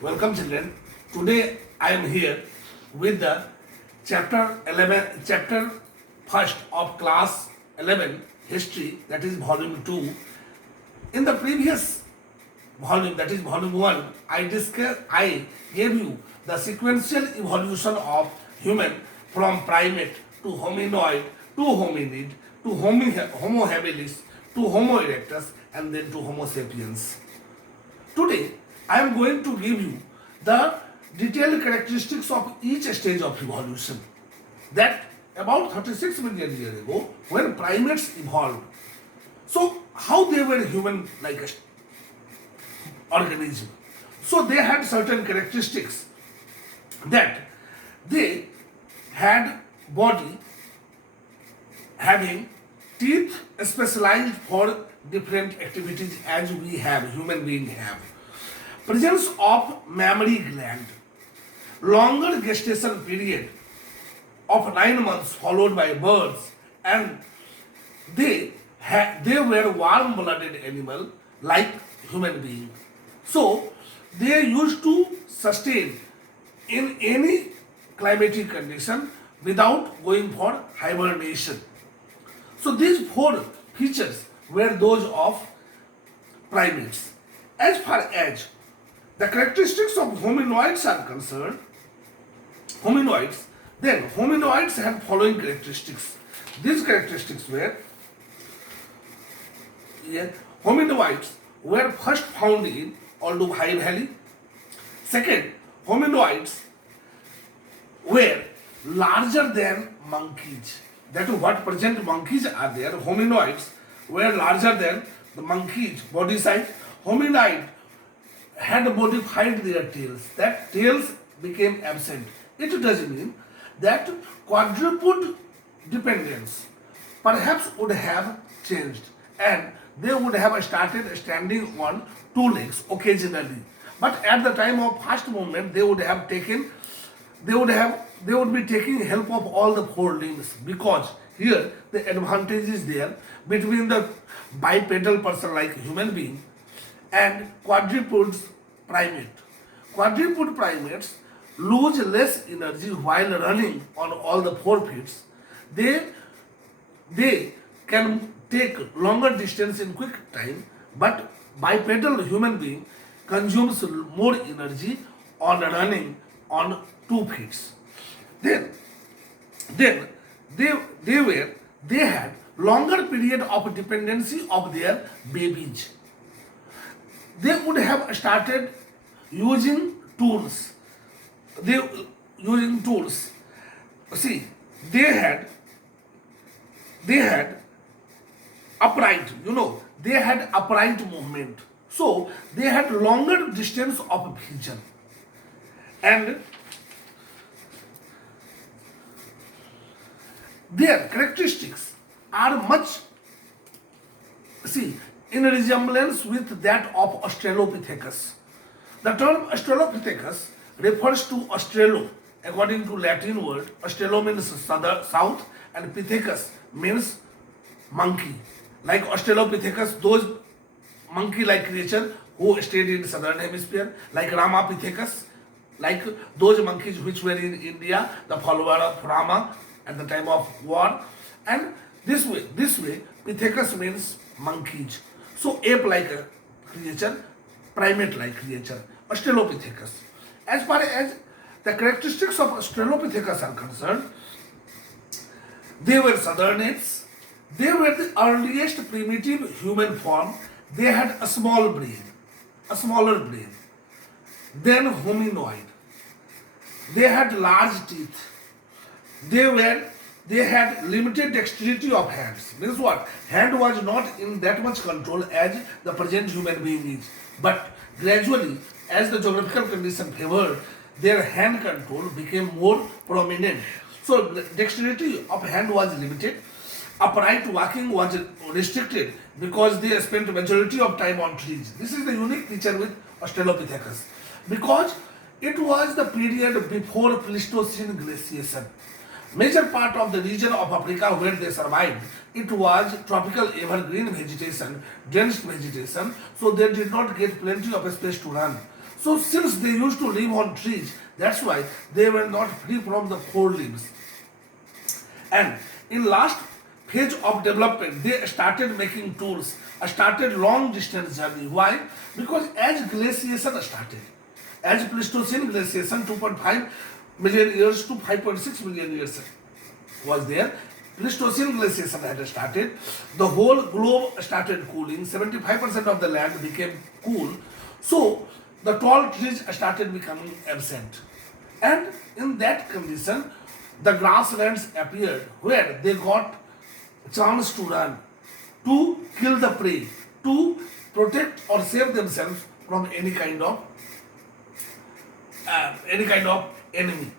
Welcome children. Today I am here with the chapter first of class 11 history, that is volume 2. In the previous volume, that is volume 1, I gave you the sequential evolution of human from primate to hominoid to hominid to Homo habilis to Homo erectus and then to Homo sapiens. Today, I am going to give you the detailed characteristics of each stage of evolution. That about 36 million years ago, when primates evolved, so how they were human-like organism. So they had certain characteristics that they had body having teeth specialized for different activities as we have, human beings have. Presence of mammary gland, longer gestation period of 9 months followed by births, and they were warm-blooded animal like human being. So they used to sustain in any climatic condition without going for hibernation. So these 4 features were those of primates. As far as the characteristics of hominoids are concerned, then hominoids had following characteristics. These characteristics were, hominoids were first found in Olduvai Valley. Second, hominoids were larger than monkeys. That is what present monkeys are there. Hominoids were larger than the monkeys body size. Hominid had modified their tails. That tails became absent. It does mean that quadruped dependence perhaps would have changed and they would have started standing on 2 legs occasionally. But at the time of first movement, they would be taking help of all the 4 limbs, because here the advantage is there between the bipedal person like human being and quadruped primate. Quadruped primates lose less energy while running on all the 4 feet. They can take longer distance in quick time, but bipedal human being consumes more energy on running on 2 feet. Then they had longer period of dependency of their babies. They would have started using tools. See, they had upright, they had upright movement. So they had longer distance of vision. And their characteristics are much, in resemblance with that of Australopithecus. The term Australopithecus refers to Australo, according to Latin word. Australo means south and Pithecus means monkey. Like Australopithecus, those monkey-like creature who stayed in southern hemisphere, like Ramapithecus, like those monkeys which were in India, the follower of Rama at the time of war. And this way, Pithecus means monkeys. So ape-like creature, primate-like creature, Australopithecus. As far as the characteristics of Australopithecus are concerned, they were southern apes. They were the earliest primitive human form. They had a smaller brain. Then hominoid. They had large teeth. They had limited dexterity of hands. Means what? Hand was not in that much control as the present human being is. But gradually, as the geographical condition favored, their hand control became more prominent. So dexterity of hand was limited. Upright walking was restricted because they spent majority of time on trees. This is the unique feature with Australopithecus, because it was the period before Pleistocene glaciation. Major part of the region of Africa where they survived, it was tropical evergreen vegetation, dense vegetation, so they did not get plenty of space to run. So since they used to live on trees, that's why they were not free from the four limbs. And in last phase of development, they started making tools, started long distance journey. Why? Because as glaciation started, as Pleistocene glaciation 2.5 million years to 5.6 million years was there, Pleistocene glaciation had started, the whole globe started cooling, 75% of the land became cool, so the tall trees started becoming absent. And in that condition, the grasslands appeared where they got chance to run, to kill the prey, to protect or save themselves from any kind of enemy.